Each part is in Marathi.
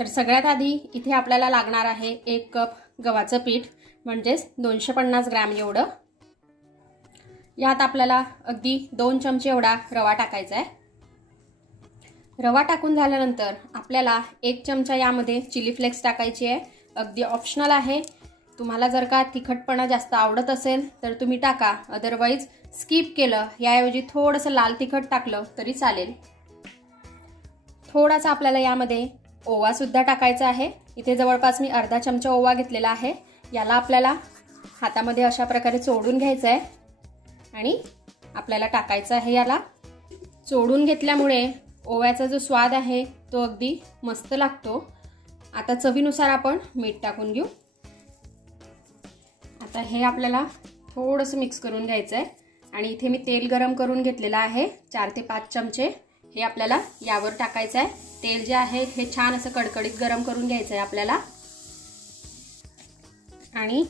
तर सगळ्यात आधी इथे आपल्याला लागणार आहे 1 कप गव्हाचं पीठ, म्हणजेच 250 ग्रॅम एवढं। यात आपल्याला अगदी 2 चमचे एवढा रवा टाकायचा आहे। रवा टाकून झाल्यानंतर आपल्याला 1 चमचा यामध्ये चिली फ्लेक्स टाकायची आहे। अगदी ऑप्शनल आहे, तुम्हाला जर का तिखटपणा जास्त आवडत असेल तर तुम्ही टाका, अदरवाइज स्किप केलं, याऐवजी थोडंसं लाल तिखट टाकलं तरी चालेल। थोडासा आपल्याला यामध्ये ओवा सुद्धा टाकायचा आहे। इथे जवळपास मी अर्धा चमचा ओवा घेतलेला आहे। याला आपल्याला हातामध्ये अशा प्रकारे चोडून घ्यायचं आहे आणि आपल्याला टाकायचं आहे। याला चोडून घेतल्यामुळे ओव्याचा जो स्वाद आहे तो अगदी मस्त लागतो। आता चवीनुसार आपण मीठ टाकून घेऊ। आता हे आपल्याला थोडंसं मिक्स करून घ्यायचं आहे आणि इथे मी तेल गरम करून घेतलेलं आहे 4 ते 5 चमचे, हे आपल्याला यावर टाकायचं आहे। तेल जे आहे हे छान असं कडकडीत गरम करून घ्यायचं आहे आपल्याला। आणि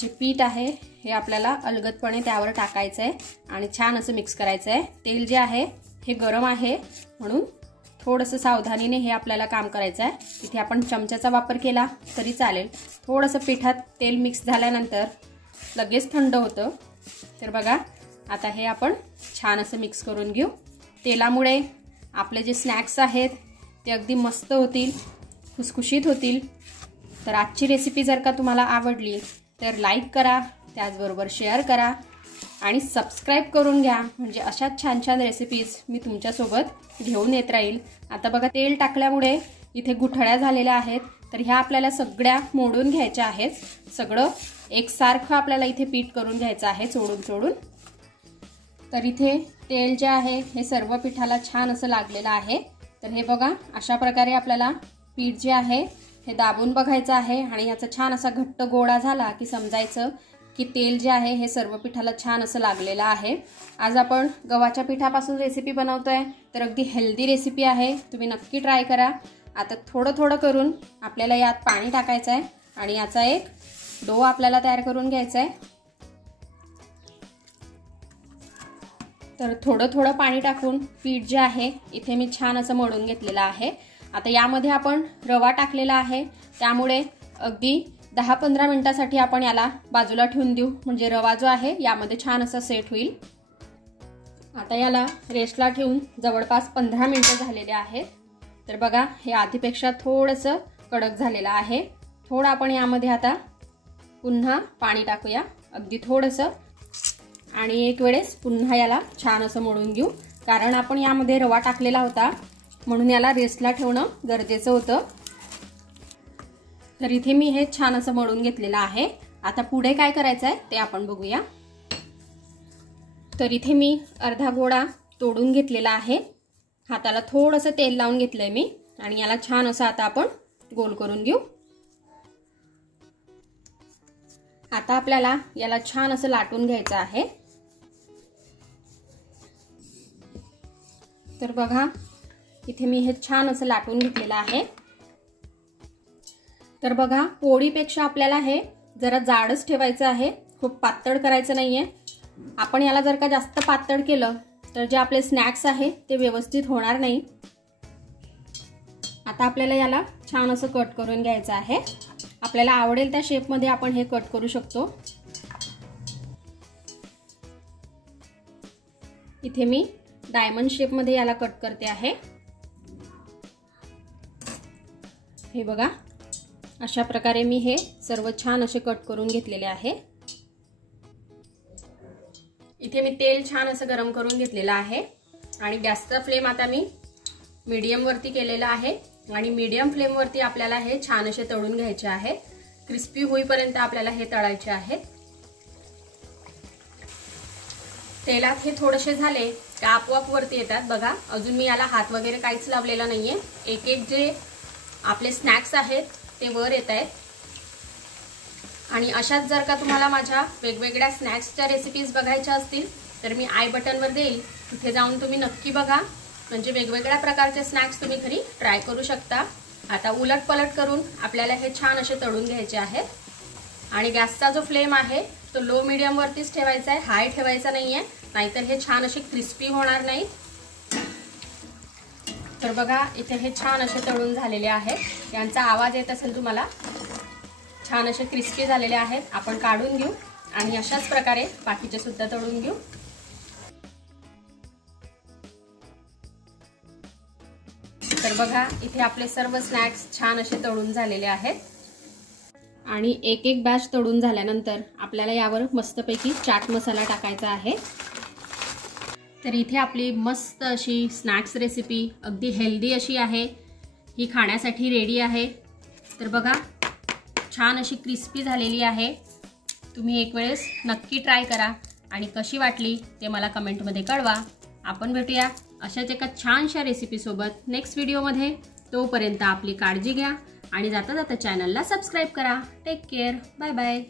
जे पीठ आहे हे आपल्याला अलगदपणे त्यावर टाकायचं आहे आणि छान असं मिक्स करायचं आहे। तेल जे आहे हे गरम आहे म्हणून थोडंसं सावधानीने हे आपल्याला काम करायचं आहे। इथे आपण चमच्याचा वापर केला तरी चालेल। थोडंसं पिठात तेल मिक्स झाल्यानंतर लगेच थंड होतं। तर बघा आता हे आपण छान असं मिक्स करून घेऊ। तेलामुळे आपले जे स्नॅक्स आहेत ते अगदी मस्त होतील, खुसखुशीत होतील। तर आजची रेसिपी जर का तुम्हाला आवडली तर लाईक करा, त्याचबरोबर शेअर करा आणि सबस्क्राइब करून घ्या, म्हणजे अशाच छान छान रेसिपीज मी तुमच्यासोबत घेऊन येत राहील। आता बघा तेल टाकल्यामुळे इथे गुठळ्या झालेल्या आहेत, तर ह्या आपल्याला सगळ्या मोडून घ्यायच्या आहेत। सगळं एकसारखं आपल्याला इथे पीठ करून घ्यायचं आहे चोडून चोडून। तर इथे तेल जे आहे हे सर्व पिठाला छान असं लागलेलं आहे। तर हे बघा अशा प्रकारे आपल्याला पीठ जे आहे हे दाबून बघायचं आहे आणि याचा छान असा घट्ट गोळा झाला की समजायचं की तेल जे आहे हे सर्व पिठाला छान असं लागलेलं आहे। आज आपण गव्हाच्या पिठापासून रेसिपी बनवतोय, तर अगदी हेल्दी रेसिपी आहे, तुम्ही नक्की ट्राय करा। आता थोडं थोडं करून आपल्याला यात पाणी टाकायचं आहे आणि याचा एक डो आपल्याला तयार करून घ्यायचा आहे। तर थोडं थोडं पाणी टाकून पीठ जे आहे इथे मी छान असं मळून घेतलेलं आहे। आता यामध्ये आपण रवा टाकलेला आहे, त्यामुळे अगदी 10-15 मिनिटांसाठी आपण याला बाजूला ठेवून देऊ, म्हणजे रवा जो आहे यामध्ये छान असा सेट होईल। आता याला रेस्टला ठेवून जवळपास 15 मिनिटं झालेले आहेत। तर बघा हे आधीपेक्षा थोडंसं कडक झालेलं आहे। थोडं आपण यामध्ये आता पुन्हा पाणी टाकूया, अगदी थोडंसं, आणि एक वेळेस पुन्हा याला छान असं मळून घेऊ, कारण आपण यामध्ये रवा टाकलेला होता म्हणून याला रेस्टला ठेवणं गरजेचं होतं। तर इथे मी हे छान असं मळून घेतलेलं आहे। आता पुढे काय करायचं आहे ते आपण बघूया। तर इथे मी अर्धा गोळा तोडून घेतलेला आहे, हाताला थोडंसं तेल लावून घेतलंय मी आणि याला छान असं आता आपण गोल करून घेऊ। आता आपल्याला याला छान असं लाटून घ्यायचं आहे। तर बघा इथे मी हे छान असं लाटून घेतलेलं आहे। तर बघा पोळीपेक्षा आपल्याला हे जरा जाडच ठेवायचं आहे, खूप पातळ करायचं नाहीये। आपण याला जर का जास्त पातळ केलं तर जे आपले स्नॅक्स आहे ते व्यवस्थित होणार नाही। आता आपल्याला याला छान असं कट करून घ्यायचं आहे। आपल्याला आवडेल त्या शेपमध्ये आपण हे कट करू शकतो। इथे मी डायमंड शेपमध्ये याला कट करते आहे। हे बघा अशा प्रकारे मी हे सर्व छान असे कट करून घेतलेले आहे। इथे मी तेल छान असं गरम करून घेतलेलं आहे आणि गॅसचा फ्लेम आता मी मीडियम वरती केलेला आहे आणि मीडियम फ्लेम वरती आपल्याला हे छान असे तळून घ्यायचे आहे। क्रिस्पी होईपर्यंत आपल्याला हे तळायचे आहेत। तेलात हे थोडेसे झाले की आपोआप वरती येतात बघा। अजून मी याला हात वगैरे काहीच लावलेला नाहीये, एक एक जे आपले स्नॅक्स आहेत ते वर येत आहेत। आणि अशाच जर का तुम्हाला माझ्या वेगवेगळ्या स्नॅक्सच्या रेसिपीज बघायच्या असतील तर मी आय बटनवर देईल, तिथे जाऊन तुम्ही नक्की बघा, म्हणजे वेगवेगळ्या प्रकारचे स्नॅक्स तुम्ही घरी ट्राय करू शकता। आता उलट पलट करून आपल्याला हे छान असे तळून घ्यायचे आहेत आणि गॅसचा जो फ्लेम आहे तो लो मीडियम वरतीच ठेवायचा आहे, हाय ठेवायचा नाहीये, नाहीतर हे छान असे क्रिस्पी होणार नाही। तर बघा इथे हे छान असे तळून झालेले आहेत. यांचा आवाज येत असेल तुम्हाला. छान असे क्रिस्पी झालेले आहेत. आपण काढून घेऊ आणि अशाच प्रकारे बाकीचे सुद्धा तळून घेऊ. तर बघा इथे आपले सर्व स्नॅक्स छान असे तळून झालेले आहेत. आणि एक एक बॅच तळून झाल्यानंतर आपल्याला यावर मस्तपैकी चाट मसाला टाकायचा आहे. तर इथे आपली मस्त अशी स्नॅक्स रेसिपी अगदी हेल्दी अशी आहे. ही खाण्यासाठी रेडी आहे. तर बघा छान अशी क्रिस्पी झालेली आहे. तुम्ही एक वेळेस नक्की ट्राय करा आणि कशी वाटली ते मला कमेंटमध्ये कळवा. आपण भेटूया अशाच एका छानशा रेसिपीसोबत नेक्स्ट व्हिडिओमध्ये. तोपर्यंत आपली काळजी घ्या आणि जाता जाता चॅनलला सबस्क्राईब करा. Take care. Bye bye.